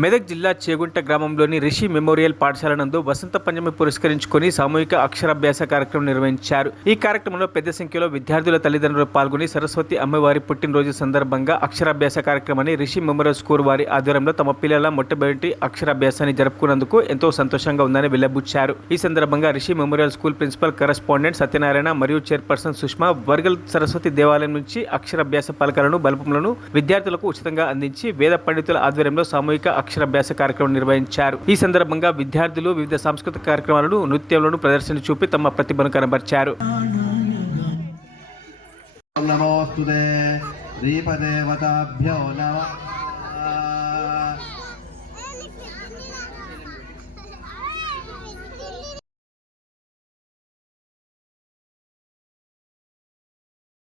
మెదక్ జిల్లా చేగుంట గ్రామంలోని రిషి మెమోరియల్ పాఠశాల నందు వసంత పంచమి పురస్కరించుకొని సామూహిక అక్షరాభ్యాస కార్యక్రమం నిర్వహించారు. ఈ కార్యక్రమంలో పెద్ద సంఖ్యలో విద్యార్థుల తల్లిదండ్రులు పాల్గొని సరస్వతి అమ్మవారి పుట్టినరోజు సందర్భంగా అక్షరాభ్యాస కార్యక్రమాన్ని రిషి మెమోరియల్ స్కూల్ వారి ఆధ్వర్యంలో తమ పిల్లల మొట్టమొదటి అక్షరాభ్యాసాన్ని జరుపుకున్నందుకు ఎంతో సంతోషంగా ఉందని వెల్లబుచ్చారు. ఈ సందర్భంగా Rishi memorial school principal correspondent Satyanarayana మరియు చైర్పర్సన్ సుష్మా వర్గల్ సరస్వతి దేవాలయం నుంచి అక్షరాభ్యాస పలకలను బల్బులను విద్యార్థులకు ఉచితంగా అందించి వేద పండితుల ఆధ్వర్యంలో సామూహిక అక్షరాభ్యాస కార్యక్రమం నిర్వహించారు. ఈ సందర్భంగా విద్యార్థులు వివిధ సాంస్కృతిక కార్యక్రమాలను నృత్యాలను ప్రదర్శన చూపి తమ ప్రతిభను కనబర్చారు.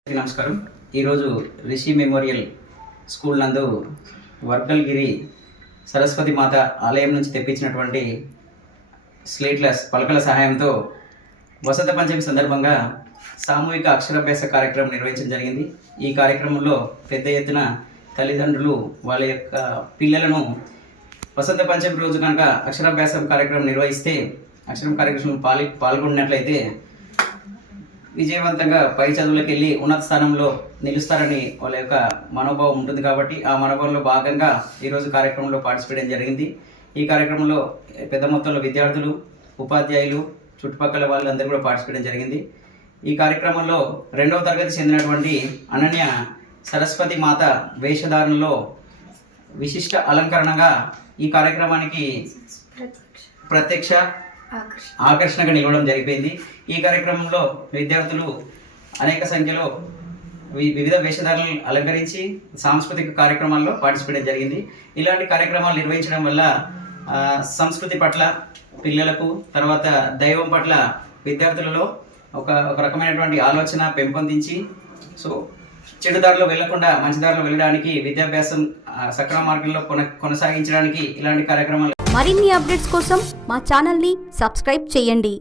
నమస్కారం. ఈరోజు రిషి మెమోరియల్ స్కూల్ నందు వర్గల్గిరి సరస్వతి మాత ఆలయం నుంచి తెప్పించినటువంటి పలకల సహాయంతో వసంత పంచమి సందర్భంగా సామూహిక అక్షరాభ్యాస కార్యక్రమం నిర్వహించడం జరిగింది. ఈ కార్యక్రమంలో పెద్ద ఎత్తున తల్లిదండ్రులు వాళ్ళ యొక్క పిల్లలను వసంత పంచమి రోజు కనుక అక్షరాభ్యాసం కార్యక్రమం నిర్వహిస్తే అక్షరం కార్యక్రమం పాల్గొన్నట్లయితే విజయవంతంగా పై చదువులకు వెళ్ళి ఉన్నత స్థానంలో నిలుస్తారని వాళ్ళ యొక్క మనోభావం ఉంటుంది. కాబట్టి ఆ మనోభావంలో భాగంగా ఈరోజు కార్యక్రమంలో పార్టిసిపేట్ జరిగింది. ఈ కార్యక్రమంలో పెద్ద మొత్తంలో విద్యార్థులు, ఉపాధ్యాయులు, చుట్టుపక్కల వాళ్ళందరూ కూడా పార్టిసిపేట్ జరిగింది. ఈ కార్యక్రమంలో 2వ తరగతి చెందినటువంటి అనన్య సరస్వతి మాత వేషధారణలో విశిష్ట అలంకరణగా ఈ కార్యక్రమానికి ప్రత్యక్ష ఆకర్షణగా నిలవడం జరిగిపోయింది. ఈ కార్యక్రమంలో విద్యార్థులు అనేక సంఖ్యలో వివిధ వేషధారణలు అలంకరించి సాంస్కృతిక కార్యక్రమాల్లో పార్టిసిపేట్ జరిగింది. ఇలాంటి కార్యక్రమాలు నిర్వహించడం వల్ల సంస్కృతి పట్ల పిల్లలకు, తర్వాత దైవం పట్ల విద్యార్థులలో ఒక రకమైనటువంటి ఆలోచన పెంపొందించి చెడు దారిలో వెళ్లకుండా మంచి దారిలో వెళ్ళడానికి, విద్యాభ్యాసం సక్రమ మార్గంలో కొనసాగించడానికి ఇలాంటి కార్యక్రమాలు. మరిన్ని అప్డేట్స్ కోసం మా ఛానల్ని సబ్స్క్రైబ్ చేయండి.